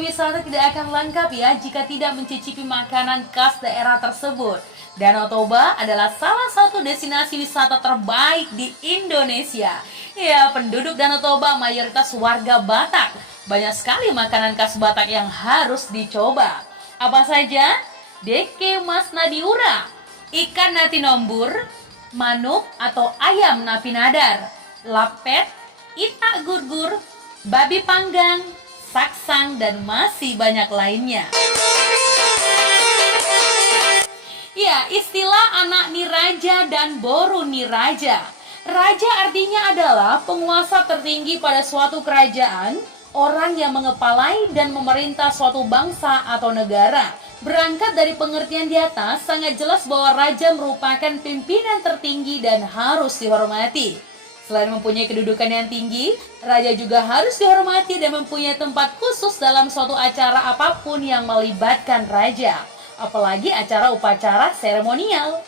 destinasi wisata tidak akan lengkap ya jika tidak mencicipi makanan khas daerah tersebut. Danau Toba adalah salah satu destinasi wisata terbaik di Indonesia. Ya, penduduk Danau Toba mayoritas warga Batak. Banyak sekali makanan khas Batak yang harus dicoba. Apa saja? Deke mas nadiura, ikan nati nombur, manuk atau ayam napi nadar, lapet, itak gurgur, babi panggang, saksang, dan masih banyak lainnya. Ya, istilah anak niraja dan boru niraja. Raja artinya adalah penguasa tertinggi pada suatu kerajaan, orang yang mengepalai dan memerintah suatu bangsa atau negara. Berangkat dari pengertian di atas, sangat jelas bahwa raja merupakan pimpinan tertinggi dan harus dihormati. Selain mempunyai kedudukan yang tinggi, raja juga harus dihormati dan mempunyai tempat khusus dalam suatu acara apapun yang melibatkan raja. Apalagi acara upacara seremonial.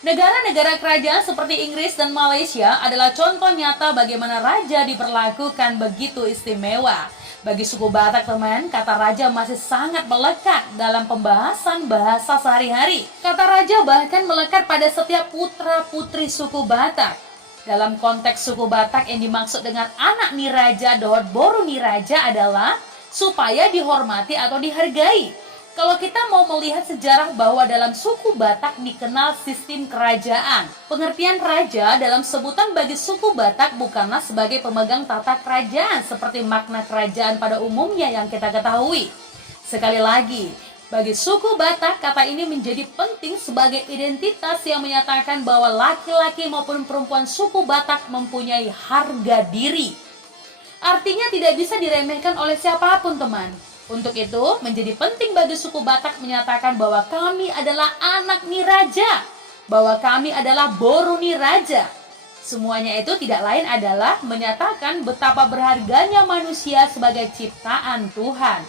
Negara-negara kerajaan seperti Inggris dan Malaysia adalah contoh nyata bagaimana raja diperlakukan begitu istimewa. Bagi suku Batak teman, kata raja masih sangat melekat dalam pembahasan bahasa sehari-hari. Kata raja bahkan melekat pada setiap putra-putri suku Batak. Dalam konteks suku Batak yang dimaksud dengan anak niraja dan boru niraja adalah supaya dihormati atau dihargai. Kalau kita mau melihat sejarah bahwa dalam suku Batak dikenal sistem kerajaan. Pengertian raja dalam sebutan bagi suku Batak bukanlah sebagai pemegang tata kerajaan seperti makna kerajaan pada umumnya yang kita ketahui. Sekali lagi, bagi suku Batak kata ini menjadi penting sebagai identitas yang menyatakan bahwa laki-laki maupun perempuan suku Batak mempunyai harga diri. Artinya tidak bisa diremehkan oleh siapapun teman. Untuk itu, menjadi penting bagi suku Batak menyatakan bahwa kami adalah anak niraja, bahwa kami adalah boru niraja. Semuanya itu tidak lain adalah menyatakan betapa berharganya manusia sebagai ciptaan Tuhan.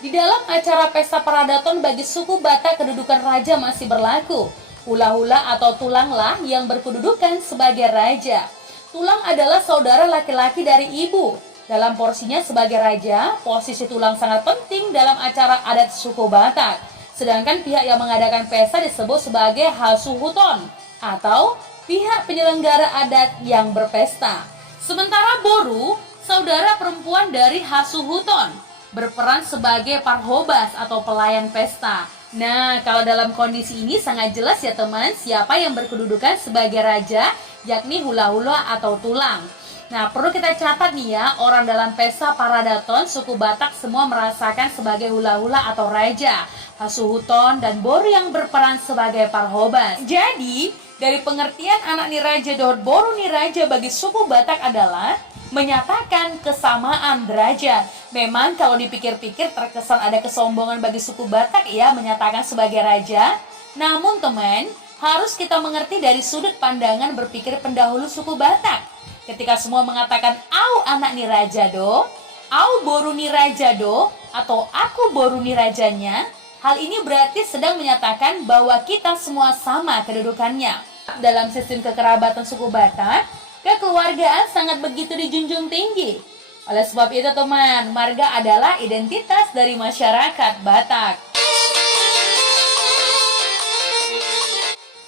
Di dalam acara pesta paradaton bagi suku Batak, kedudukan raja masih berlaku. Hula-hula atau tulanglah yang berkedudukan sebagai raja. Tulang adalah saudara laki-laki dari ibu. Dalam porsinya sebagai raja, posisi tulang sangat penting dalam acara adat suku Batak. Sedangkan pihak yang mengadakan pesta disebut sebagai hasuhuton atau pihak penyelenggara adat yang berpesta. Sementara boru, saudara perempuan dari hasuhuton, berperan sebagai parhobas atau pelayan pesta. Nah, kalau dalam kondisi ini sangat jelas ya teman, siapa yang berkedudukan sebagai raja, yakni hula-hula atau tulang. Nah, perlu kita catat nih ya, orang dalam pesta paradaton suku Batak semua merasakan sebagai hula-hula atau raja, hasuhuton, dan boru yang berperan sebagai parhobas. Jadi, dari pengertian anak niraja dan boru niraja bagi suku Batak adalah menyatakan kesamaan derajat. Memang kalau dipikir-pikir terkesan ada kesombongan bagi suku Batak ya menyatakan sebagai raja. Namun teman, harus kita mengerti dari sudut pandangan berpikir pendahulu suku Batak. Ketika semua mengatakan au anak niraja do, au boru niraja do, atau aku boru nirajanya, hal ini berarti sedang menyatakan bahwa kita semua sama kedudukannya. Dalam sistem kekerabatan suku Batak, kekeluargaan sangat begitu dijunjung tinggi. Oleh sebab itu teman, marga adalah identitas dari masyarakat Batak.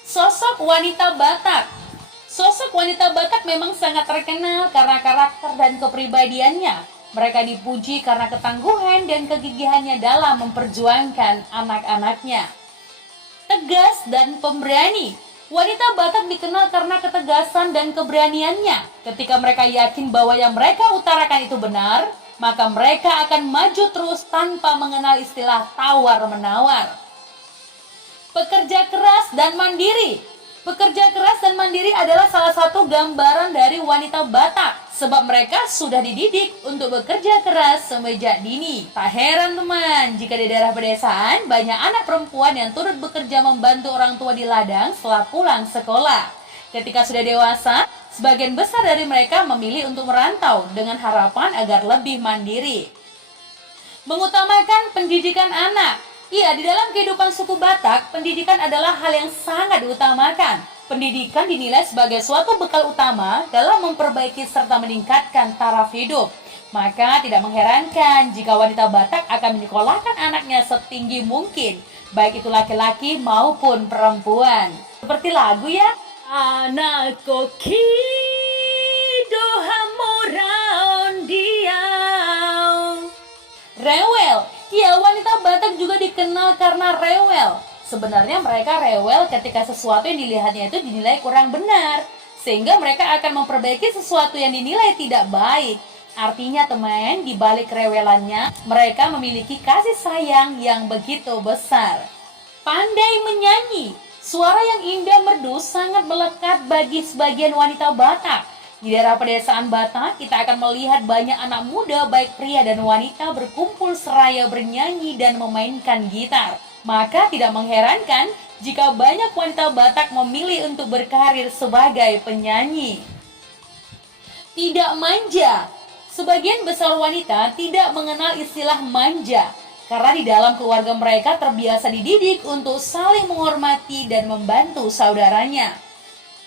Sosok wanita Batak. Sosok wanita Batak memang sangat terkenal karena karakter dan kepribadiannya. Mereka dipuji karena ketangguhan dan kegigihannya dalam memperjuangkan anak-anaknya. Tegas dan pemberani. Wanita Batak dikenal karena ketegasan dan keberaniannya. Ketika mereka yakin bahwa yang mereka utarakan itu benar, maka mereka akan maju terus tanpa mengenal istilah tawar-menawar. Pekerja keras dan mandiri. Pekerja keras dan mandiri adalah salah satu gambaran dari wanita Batak. Sebab mereka sudah dididik untuk bekerja keras semenjak dini. Tak heran teman, jika di daerah pedesaan banyak anak perempuan yang turut bekerja membantu orang tua di ladang setelah pulang sekolah. Ketika sudah dewasa, sebagian besar dari mereka memilih untuk merantau dengan harapan agar lebih mandiri. Mengutamakan pendidikan anak. Iya, di dalam kehidupan suku Batak, pendidikan adalah hal yang sangat diutamakan. Pendidikan dinilai sebagai suatu bekal utama dalam memperbaiki serta meningkatkan taraf hidup. Maka tidak mengherankan jika wanita Batak akan menyekolahkan anaknya setinggi mungkin, baik itu laki-laki maupun perempuan. Seperti lagu ya. Anak koki doha moraon diau. Rewel. Ya, wanita Batak juga dikenal karena rewel. Sebenarnya mereka rewel ketika sesuatu yang dilihatnya itu dinilai kurang benar, sehingga mereka akan memperbaiki sesuatu yang dinilai tidak baik. Artinya teman, di balik kerewelannya, mereka memiliki kasih sayang yang begitu besar. Pandai menyanyi. Suara yang indah merdu sangat melekat bagi sebagian wanita Batak. Di daerah pedesaan Batak, kita akan melihat banyak anak muda baik pria dan wanita berkumpul seraya bernyanyi dan memainkan gitar. Maka tidak mengherankan jika banyak wanita Batak memilih untuk berkarir sebagai penyanyi. Tidak manja. Sebagian besar wanita tidak mengenal istilah manja, karena di dalam keluarga mereka terbiasa dididik untuk saling menghormati dan membantu saudaranya.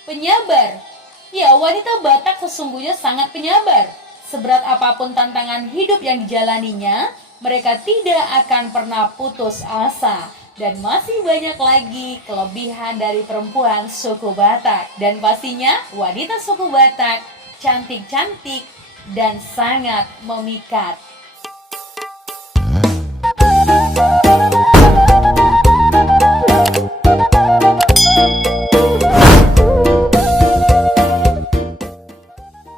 Penyabar. Ya, wanita Batak sesungguhnya sangat penyabar. Seberat apapun tantangan hidup yang dijalaninya, mereka tidak akan pernah putus asa. Dan masih banyak lagi kelebihan dari perempuan suku Batak. Dan pastinya wanita suku Batak cantik-cantik dan sangat memikat.